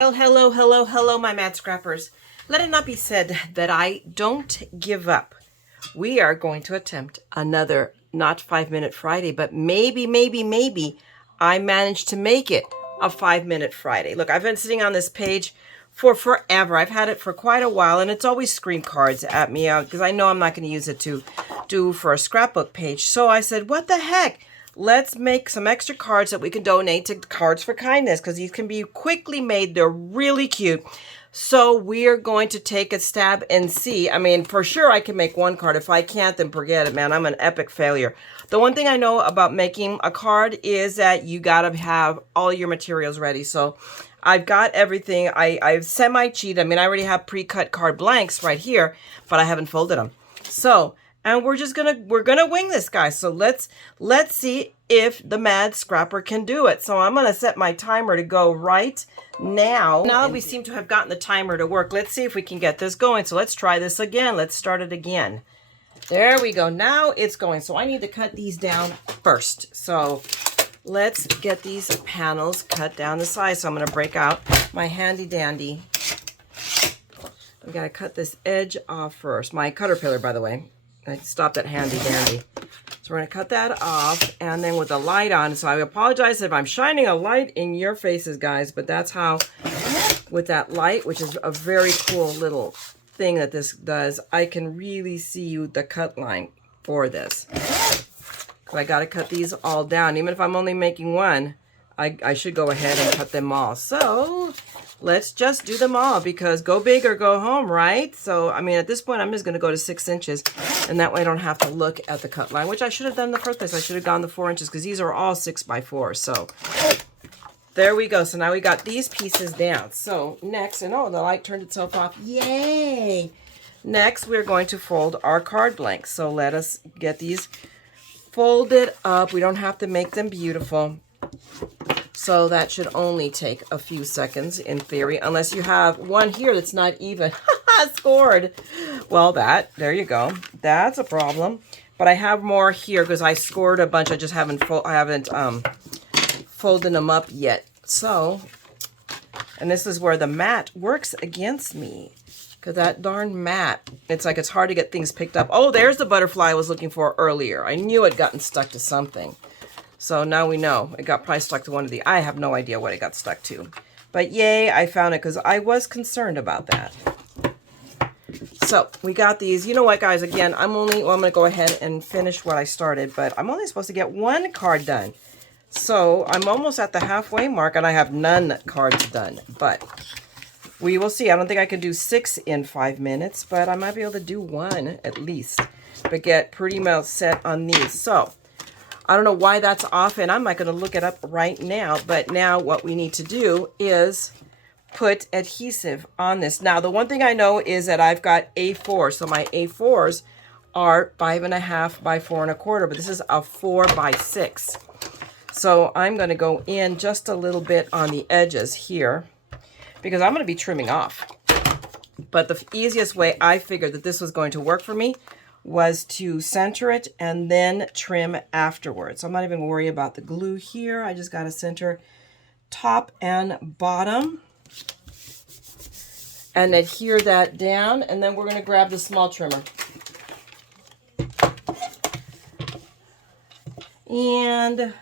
Well, hello, hello, hello, my mad scrappers. Let it not be said that I don't give up. We are going to attempt another not 5-minute Friday, but maybe I managed to make it a 5-minute Friday. Look, I've been sitting on this page for forever. I've had it for quite a while, and it's always screamed cards at me because I know I'm not going to use it to do for a scrapbook page. So I said, what the heck? Let's make some extra cards that we can donate to Cards for Kindness because these can be quickly made. They're really cute. So we're going to take a stab and see. I mean, for sure I can make one card. If I can't, then forget it, man. I'm an epic failure. The one thing I know about making a card is that you got to have all your materials ready. So I've got everything. I've semi-cheated. I mean, I already have pre-cut card blanks right here, but I haven't folded them. So, and we're gonna wing this, guy. So let's see if the Mad Scrapper can do it. So I'm gonna set my timer to go right now. Now that we seem to have gotten the timer to work, let's see if we can get this going. So let's try this again. Let's start it again. There we go. Now it's going. So I need to cut these down first. So let's get these panels cut down the size. So I'm gonna break out my handy dandy. I gotta cut this edge off first. My cutter pillar, by the way. I stopped at handy dandy. So we're going to cut that off, and then with the light on. So I apologize if I'm shining a light in your faces, guys, but that's how, with that light, which is a very cool little thing that this does, I can really see the cut line for this. So I got to cut these all down. Even if I'm only making one, I should go ahead and cut them all. So let's just do them all because go big or go home, right? So, I mean, at this point, I'm just going to go to 6 inches. And that way I don't have to look at the cut line, which I should have done in the first place. I should have gone the 4 inches because these are all 6x4. So there we go. So now we got these pieces down. So next, and oh, the light turned itself off. Yay! Next, we're going to fold our card blanks. So let us get these folded up. We don't have to make them beautiful. So that should only take a few seconds in theory, unless you have one here that's not even. Scored. Well, there you go. That's a problem. But I have more here because I scored a bunch. I just haven't folded them up yet. So, and this is where the mat works against me. Because that darn mat, it's like it's hard to get things picked up. Oh, there's the butterfly I was looking for earlier. I knew it gotten stuck to something. So now we know. It got probably stuck to one of the, I have no idea what it got stuck to. But yay, I found it because I was concerned about that. So we got these. You know what, guys? Again, I'm going to go ahead and finish what I started, but I'm only supposed to get one card done. So I'm almost at the halfway mark, and I have none cards done. But we will see. I don't think I can do 6 in 5 minutes, but I might be able to do 1 at least. But get pretty much set on these. So I don't know why that's off, and I'm not going to look it up right now. But now what we need to do is put adhesive on this. Now, the one thing I know is that I've got A4. So my A4s are 5.5 by 4 1/4, but this is a 4 by 6. So I'm going to go in just a little bit on the edges here because I'm going to be trimming off. But the easiest way I figured that this was going to work for me was to center it and then trim afterwards. So I'm not even worried about the glue here. I just got to center top and bottom and adhere that down, and then we're going to grab the small trimmer. And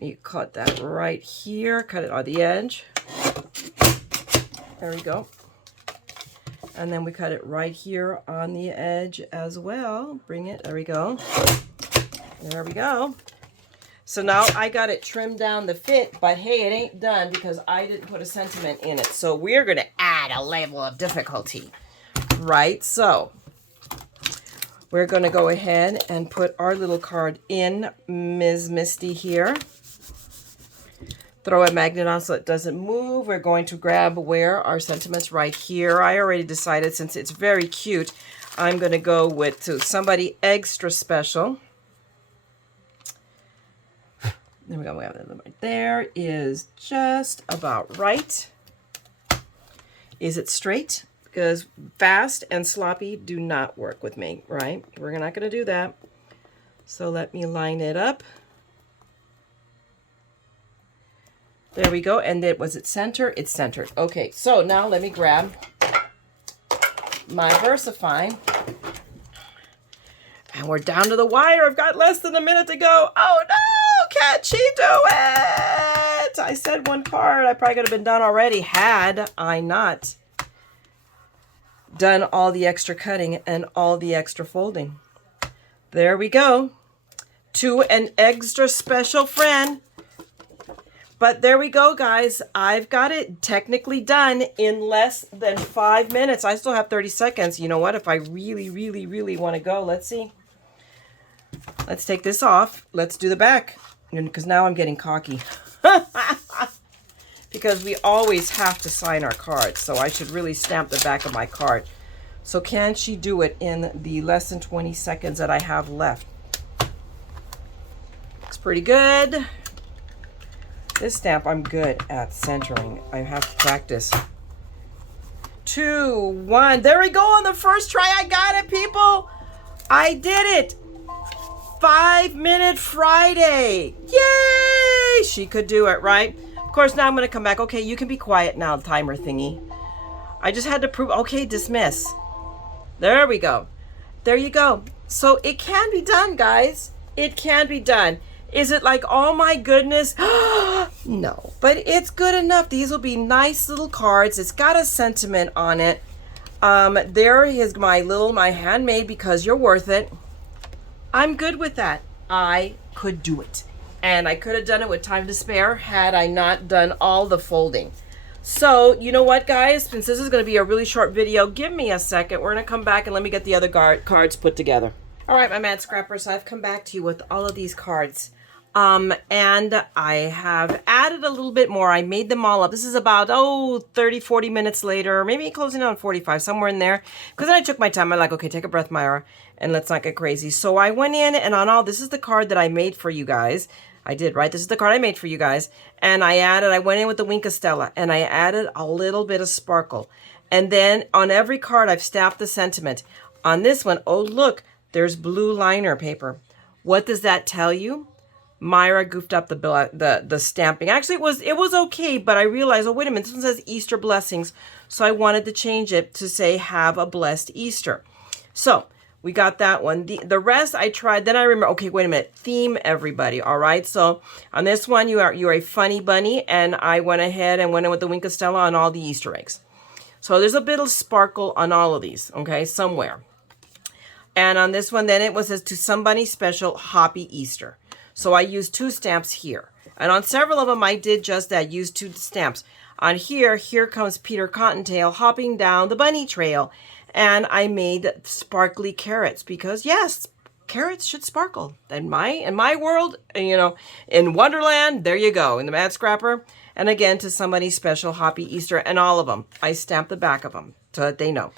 you cut that right here, cut it on the edge. There we go. And then we cut it right here on the edge as well. Bring it, there we go. There we go. So now I got it trimmed down the fit, but hey, it ain't done because I didn't put a sentiment in it. So we're going to add a level of difficulty, right? So we're going to go ahead and put our little card in Ms. Misty here. Throw a magnet on so it doesn't move. We're going to grab where our sentiments right here. I already decided since it's very cute, I'm going to go with somebody extra special. There we go. We have that right there. Is just about right. Is it straight? Because fast and sloppy do not work with me, right? We're not going to do that. So let me line it up. There we go. And then, was it center? It's centered. Okay, so now let me grab my VersaFine. And we're down to the wire. I've got less than a minute to go. Oh no, can't she do it? I said one card. I probably could have been done already had I not done all the extra cutting and all the extra folding. There we go. To an extra special friend. But there we go, guys. I've got it technically done in less than 5 minutes. I still have 30 seconds. You know what? If I really, really, really want to go, let's see. Let's take this off. Let's do the back. Because now I'm getting cocky. Because we always have to sign our cards. So I should really stamp the back of my card. So can she do it in the less than 20 seconds that I have left? Looks pretty good. This stamp I'm good at centering. I have to practice. 2, 1. There we go on the first try. I got it, people. I did it. 5-minute Friday. Yay! She could do it, right? Of course, now I'm going to come back. Okay, you can be quiet now, timer thingy. I just had to prove. Okay, dismiss. There we go. There you go. So it can be done, guys. It can be done. Is it like, oh my goodness? No, but it's good enough. These will be nice little cards. It's got a sentiment on it. There is my handmade because you're worth it. I'm good with that. I could do it. And I could have done it with time to spare had I not done all the folding. So, you know what, guys? Since this is going to be a really short video, give me a second. We're going to come back and let me get the other cards put together. All right, my Mad Scrappers, I've come back to you with all of these cards. And I have added a little bit more. I made them all up. This is about, 30, 40 minutes later, maybe closing on 45, somewhere in there. Because then I took my time. I'm like, okay, take a breath, Mayra, and let's not get crazy. So I went in and on all, this is the card that I made for you guys. I did, right? This is the card I made for you guys. And I went in with the Wink Stella, and I added a little bit of sparkle. And then on every card, I've stamped the sentiment. On this one, oh, look, there's blue liner paper. What does that tell you? Mayra goofed up the stamping. Actually, it was okay, but I realized, oh, wait a minute, this one says Easter blessings. So I wanted to change it to say, have a blessed Easter. So we got that one. The rest I tried. Then I remember, okay, wait a minute. Theme everybody, all right? So on this one, you're a funny bunny, and I went ahead and went in with the Wink Stella on all the Easter eggs. So there's a bit of sparkle on all of these, okay, somewhere. And on this one, then it says to somebody special, Happy Easter. So I used 2 stamps here. And on several of them, I did just that, used 2 stamps. On here comes Peter Cottontail hopping down the bunny trail. And I made sparkly carrots because, yes, carrots should sparkle. In my world, you know, in Wonderland, there you go, in the Mad Scrapper. And again, to somebody special, Happy Easter, and all of them. I stamped the back of them so that they know.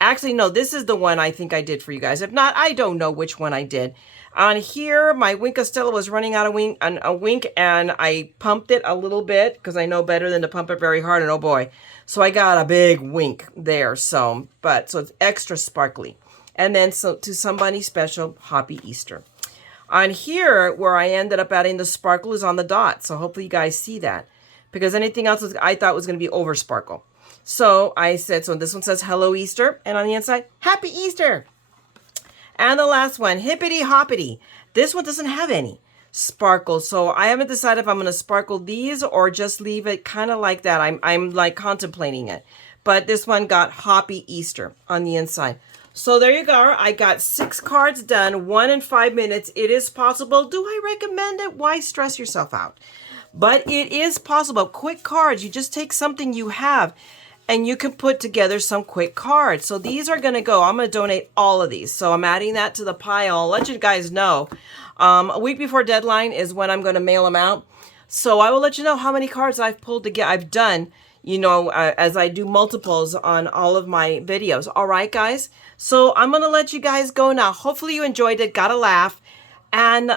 Actually, no, this is the one I think I did for you guys. If not, I don't know which one I did. On here, my Wink Stella was running out of a wink, and I pumped it a little bit because I know better than to pump it very hard, and oh boy. So I got a big wink there, so it's extra sparkly. And then so to somebody special, Happy Easter. On here, where I ended up adding the sparkle is on the dot, so hopefully you guys see that. Because anything else I thought was going to be over sparkle. So I said, so this one says Hello Easter, and on the inside, Happy Easter. And the last one, Hippity Hoppity. This one doesn't have any sparkle, so I haven't decided if I'm going to sparkle these or just leave it kind of like that. I'm like contemplating it. But this one got Happy Easter on the inside. So there you go. I got 6 cards done, 1 in 5 minutes. It is possible. Do I recommend it? Why stress yourself out? But it is possible. Quick cards. You just take something you have, and you can put together some quick cards. So these are going to go. I'm going to donate all of these. So I'm adding that to the pile. I'll let you guys know. A week before deadline is when I'm going to mail them out. So I will let you know how many cards I've pulled together. I've done, you know, as I do multiples on all of my videos. All right, guys. So I'm going to let you guys go now. Hopefully you enjoyed it. Got a laugh. And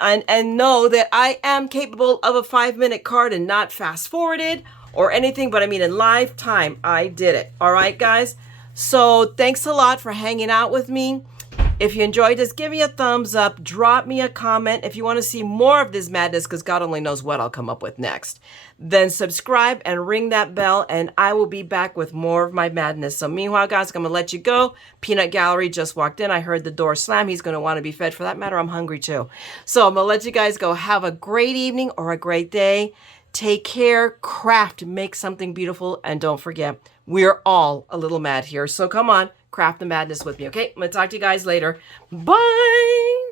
know that I am capable of a 5-minute card and not fast forwarded or anything, but I mean in live time, I did it. All right, guys? So thanks a lot for hanging out with me. If you enjoyed this, give me a thumbs up. Drop me a comment if you want to see more of this madness, because God only knows what I'll come up with next. Then subscribe and ring that bell, and I will be back with more of my madness. So meanwhile, guys, I'm going to let you go. Peanut Gallery just walked in. I heard the door slam. He's going to want to be fed. For that matter, I'm hungry too. So I'm going to let you guys go. Have a great evening or a great day. Take care, craft, make something beautiful, and don't forget, we're all a little mad here. So come on, craft the madness with me, okay? I'm going to talk to you guys later. Bye!